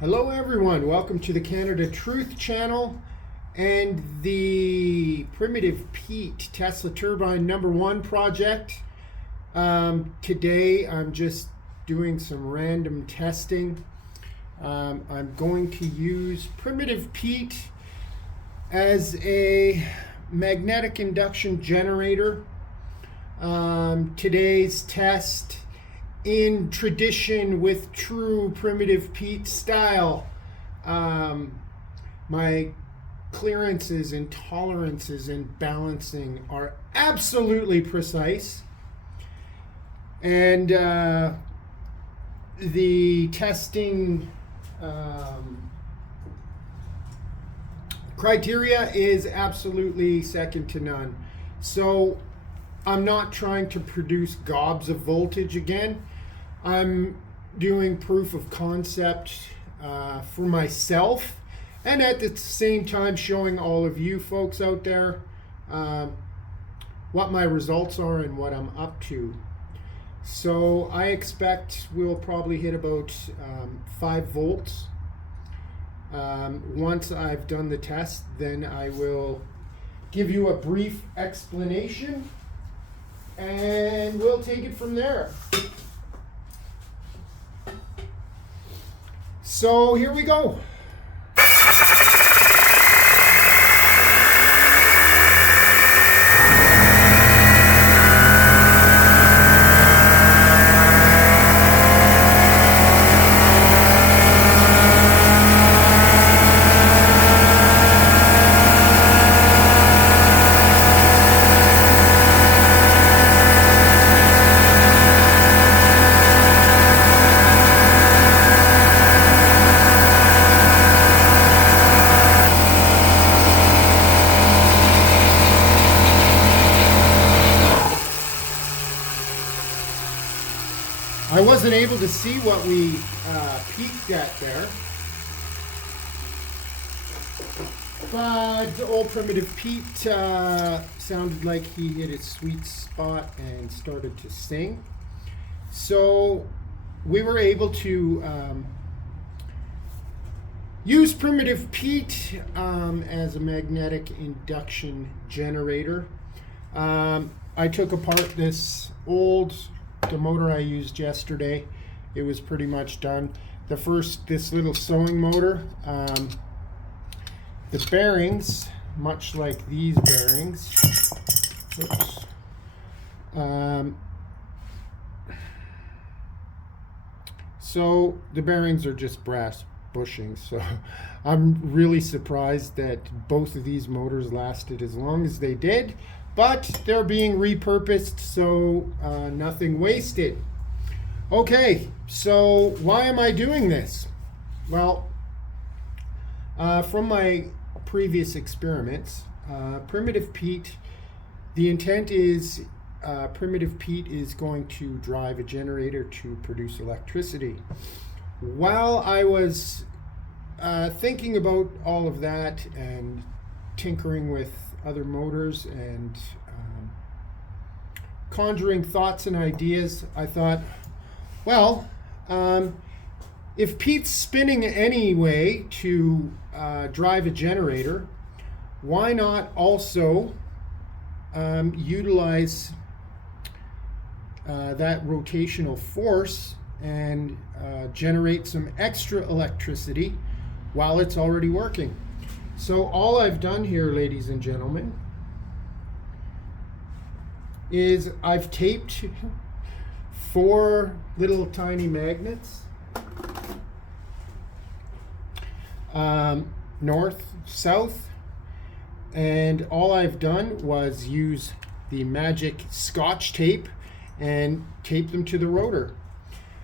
Hello everyone, welcome to the Canada Truth channel and the Primitive Pete Tesla Turbine #1 project. Today I'm just doing some random testing. I'm going to use Primitive Pete as a magnetic induction generator. Today's test, in tradition with true Primitive Pete style, my clearances and tolerances and balancing are absolutely precise, and the testing criteria is absolutely second to none. So I'm not trying to produce gobs of voltage again. I'm doing proof of concept for myself, and at the same time showing all of you folks out there what my results are and what I'm up to. So I expect we'll probably hit about 5 volts. Once I've done the test, then I will give you a brief explanation and we'll take it from there. So here we go. I wasn't able to see what we peaked at there, but old Primitive Pete sounded like he hit his sweet spot and started to sing. So we were able to use Primitive Pete as a magnetic induction generator. I took apart the motor I used yesterday. It was pretty much done. This little sewing motor, the bearings, much like these bearings, oops, so the bearings are just brass bushings, so I'm really surprised that both of these motors lasted as long as they did. But they're being repurposed, so nothing wasted. Okay, so why am I doing this? Well, from my previous experiments, Primitive Pete, the intent is Primitive Pete is going to drive a generator to produce electricity. While I was thinking about all of that and tinkering with other motors and conjuring thoughts and ideas, I thought, well, if Pete's spinning anyway to drive a generator, why not also utilize that rotational force and generate some extra electricity while it's already working? So all I've done here, ladies and gentlemen, is I've taped 4 little tiny magnets, north, south, and all I've done was use the magic Scotch tape and tape them to the rotor.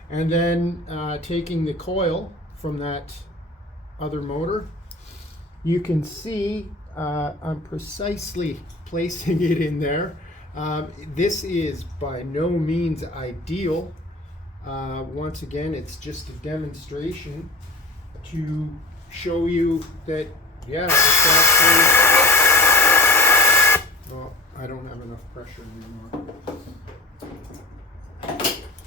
And then taking the coil from that other motor, you can see I'm precisely placing it in there. This is by no means ideal. Once again, it's just a demonstration to show you that, yeah, it's actually, well, I don't have enough pressure anymore.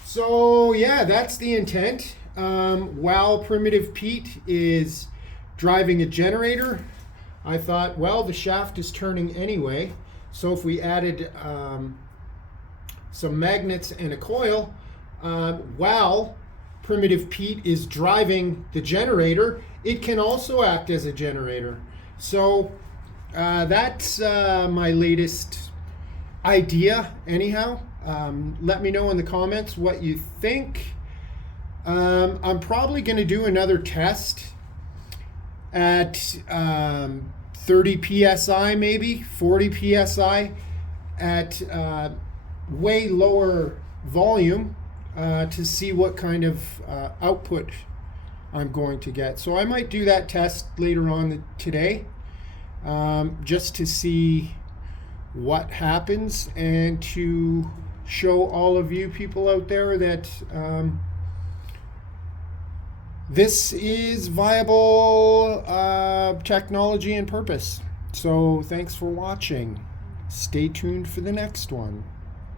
So yeah, that's the intent. while Primitive Pete is driving a generator, I thought, well, the shaft is turning anyway, so if we added some magnets and a coil, while Primitive Pete is driving the generator, it can also act as a generator. So that's my latest idea anyhow. Let me know in the comments what you think. I'm probably going to do another test at 30 psi, maybe 40 psi, at way lower volume to see what kind of output I'm going to get. So I might do that test later on today, just to see what happens and to show all of you people out there that this is viable technology and purpose. So thanks for watching. Stay tuned for the next one.